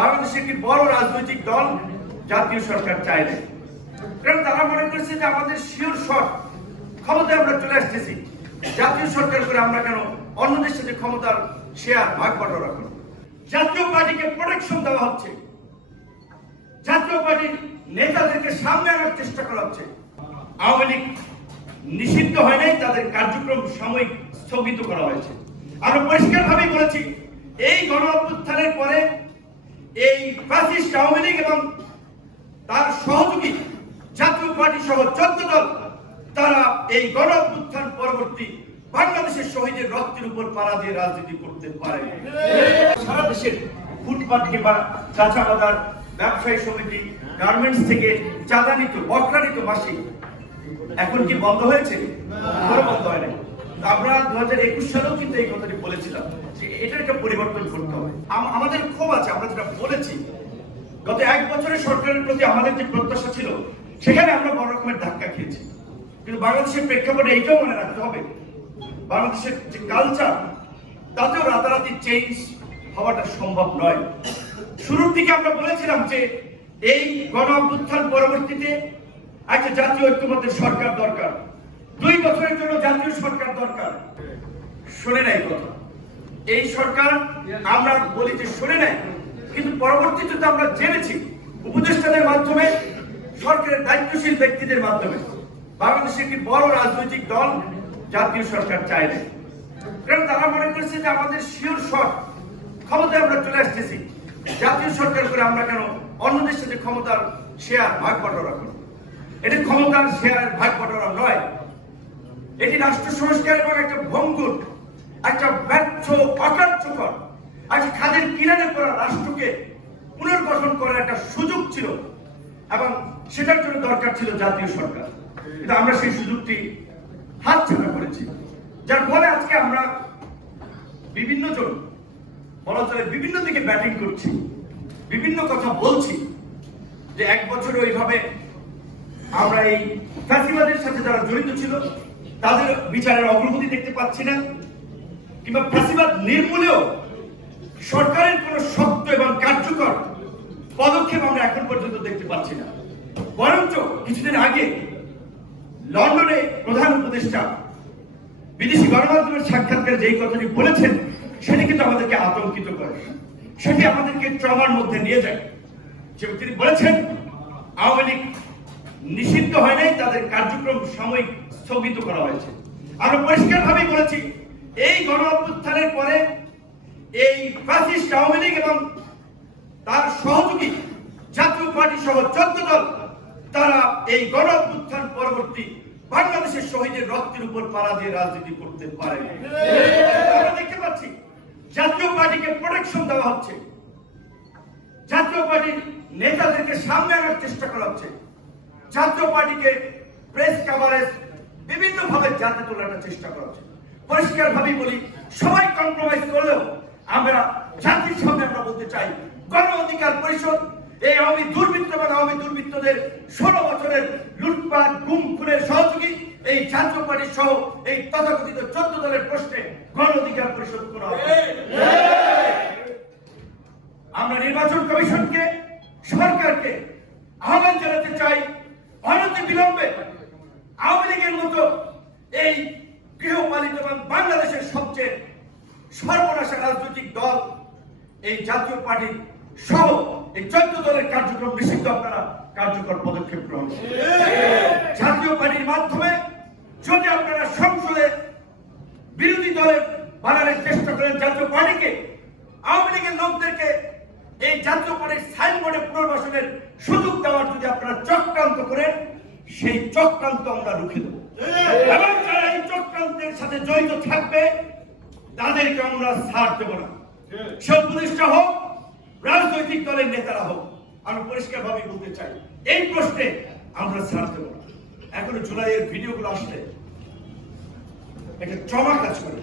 বাংলাদেশে একটি বড় রাজনৈতিক দল জাতীয় সরকার চায় না, কারণ তারা মনে করছে যে আমাদের শিওর শট ক্ষমতায় আমরা চলে আসতেছি, জাতীয় সরকার করে আমরা কেন অন্যদের সাথে ক্ষমতার শেয়ার ভাগ বটরা করব। জাতীয় পার্টিকে প্রোটেকশন দেওয়া হচ্ছে, জাতীয় পার্টির নেতাদেরকে সামনে আনার চেষ্টা করা হচ্ছে। আওয়ামী লীগ নিষিদ্ধ হয় নাই, তাদের কার্যক্রম সাময়িক স্থগিত করা হয়েছে। আমরা পরিষ্কারভাবে বলেছি, এই গণ অভ্যুত্থানের পরে এই ফ্যাসিস্ট আওয়ামী লীগ এবং তার সহযোগী জাতীয় পার্টি সহ 14 দল তারা এই গণ অভ্যুত্থান পরবর্তী বাংলাদেশের শহীদের রক্তের উপর পাড়া দিয়ে রাজনীতি করতে পারে। সারা দেশের ফুটপাত কিংবা চাচা বাজার ব্যবসায়ী সমিতি গার্মেন্টস থেকে চাঁদা নিত, বকরা নিত মাসিক, এখন কি বন্ধ হয়েছে? কোনো বন্ধ হয় নাই। আমরা 2021 সালেও কিন্তু এই কথাটি বলেছিলাম যে এটার একটা পরিবর্তন করতে হবে। আমাদের ক্ষোভ আছে, আমরা যেটা বলেছি গত 1 বছরের সরকারের প্রতি আমাদের যে প্রত্যাশা ছিল সেখানে আমরা বড় রকমের ধাক্কা খেয়েছি। কিন্তু বাংলাদেশের প্রেক্ষাপটে এইটাও মনে রাখতে হবে, বাংলাদেশের যে কালচার তাতেও রাতারাতি চেঞ্জ হওয়াটা সম্ভব নয়। শুরুর দিকে আমরা বলেছিলাম যে এই গণ অভ্যুত্থান পরবর্তীতে একটা জাতীয় ঐক্যবদ্ধ সরকার দরকার, 2 বছরের জন্য জাতীয় সরকার দরকার। শুনে নাই কথা, এই সরকার আমরা বলি যে শুনে নাই, কিন্তু পরবর্তীতে তো আমরা জেনেছি উপদেষ্টাদের মাধ্যমে, সরকারের দায়িত্বশীল ব্যক্তিদের মাধ্যমে বাংলাদেশে একটি বড় রাজনৈতিক দল জাতীয় সরকার চায় না, কারণ তারা মনে করছে যে আমাদের শিওর শট ক্ষমতায় আমরা চলে আসতেছি, জাতীয় সরকার করে আমরা কেন অন্যদের সাথে ক্ষমতার শেয়ার ভাগ বটরা করব। এটি ক্ষমতার শেয়ারের ভাগ বটরা নয়, এটি রাষ্ট্র সংস্কার এবং একটা ভঙ্গুর, একটা ব্যর্থ, অকার্যকর, একটা খাদের কিনারে পড়া রাষ্ট্রকে পুনর্গঠন করার একটা সুযোগ ছিল এবং সেটার জন্য দরকার ছিল জাতীয় সরকার। কিন্তু আমরা সেই সুযোগটি হাতছাড়া করেছি, যার ফলে আজকে আমরা বিভিন্ন জন বলা চলে বিভিন্ন দিকে ব্যাটিং করছি, বিভিন্ন কথা বলছি যে 1 বছর ওইভাবে আমরা এই ফ্যাসিবাদের সাথে যারা জড়িত ছিল তাদের বিচারের অগ্রগতি দেখতে পাচ্ছি না, কিংবা ফ্যাসিবাদ নির্মূলেও সরকারের কোন শক্ত এবং কার্যকর পদক্ষেপ আমরা এখন পর্যন্ত দেখতে পাচ্ছি না। বরঞ্চ কিছুদিন আগে লন্ডনে প্রধান উপদেষ্টা বিদেশি গণমাধ্যমের সাক্ষাৎকারে যেই কথাটি বলেছেন সেটি কিন্তু আমাদেরকে আতঙ্কিত করে, সেটি আমাদেরকে ট্রমার মধ্যে নিয়ে যায়। যে তিনি বলেছেন আওয়ামী লীগ নিষিদ্ধ হয় নাই, তাদের কার্যক্রম সাময়িক স্থগিত করা হয়েছে। আমরা পরিষ্কারভাবে বলেছি, এই গণ অভ্যুত্থানের পরে এই ফ্যাসিস্ট আওয়ামী লীগ এবং তার সহযোগী জাতীয় পার্টি সহ 14 দল তারা এই গণ অভ্যুত্থান পরবর্তী বাংলাদেশের শহীদের রক্তের উপর পাড়া দিয়ে রাজনীতি করতে পারে। আমরা দেখতে পাচ্ছি জাতীয় পার্টিকে প্রোটেকশন দেওয়া হচ্ছে, জাতীয় পার্টির নেতাদেরকে সামনে আনার চেষ্টা করা হচ্ছে, জাতীয় পার্টিকে প্রেস কভারেজ বিভিন্ন ভাবে জাতে তোলার চেষ্টা করা হচ্ছে। পরিষ্কার ভাবে বলি, সবাই কম্প্রোমাইজ করলেও আমরা জাতির সামনে আমরা বলতে চাই, গণ অধিকার পরিষদ এই আওয়ামী দুর্বৃত্ত এবং আওয়ামী দুর্বৃত্তদের 16 বছরের লুটপাট, গুম, খুনের সহযোগী এই জাতীয় পার্টি সহ এই তথাকথিত 14 দলের প্রশ্নে গণ অধিকার পরিষদ করা হবে। আমরা নির্বাচন কমিশনকে, সরকারকে আহ্বান জানাতে চাই, অনতি বিলম্বে আওয়ামী লীগের মতো এই গৃহপালিত এবং বাংলাদেশের সবচেয়ে সর্বনাশা রাজনৈতিক দল এই জাতীয় পার্টি সহ এই 14 দলের কার্যক্রম নিষিদ্ধ আপনারা কার্যকর পদক্ষেপ গ্রহণ করুন। জাতীয় পার্টির মাধ্যমে যদি আপনারা সংসদে বিরোধী দলের বানানোর চেষ্টা করেন, জাতীয় পার্টিকে, আওয়ামী লীগের লোকদেরকে এই জাতীয় পার্টির সাইনবোর্ডে পুনর্বাসনের সুযোগ দেওয়ার যদি আপনারা চক্রান্ত করেন, সেই চক্রান্ত আমরা রুখে দেব এবং যারা এই চক্রান্তের সাথে জড়িত থাকবে তাদেরকে আমরা ছাড় দেব না। সে উপদেষ্টা হোক, রাজনৈতিক দলের নেতারা হোক, আমি পরিষ্কার ভাবে বলতে চাই, এই প্রশ্নে আমরা ছাড় দেব না। এখনো জুলাইয়ের ভিডিওগুলো আসলে একটা ট্রমা কাজ করে।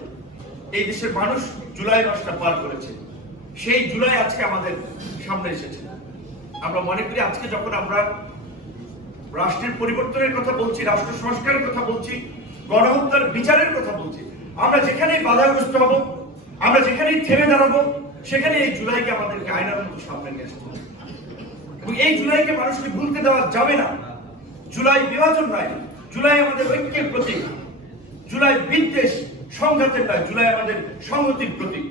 এই দেশের মানুষ জুলাই মাসটা পার করেছে, সেই জুলাই আজকে আমাদের সামনে এসেছে। আমরা মনে করি আজকে যখন আমরা রাষ্ট্রের পরিবর্তনের কথা বলছি, রাষ্ট্র সংস্কারের কথা বলছি, গণহত্যার বিচারের কথা বলছি, আমরা যেখানেই বাধাগ্রস্ত হব, আমরা যেখানেই থেমে দাঁড়াবো, সেখানে এই জুলাইকে আমাদেরকে আয়নার মতো সামনে নিয়ে আসতে হবে এবং এই জুলাইকে মানুষকে ভুলতে দেওয়া যাবে না। জুলাই বিভাজন নয়, জুলাই আমাদের ঐক্যের প্রতীক, জুলাই বিদ্বেষ সংঘাতের নয়, জুলাই আমাদের সংহতির প্রতীক।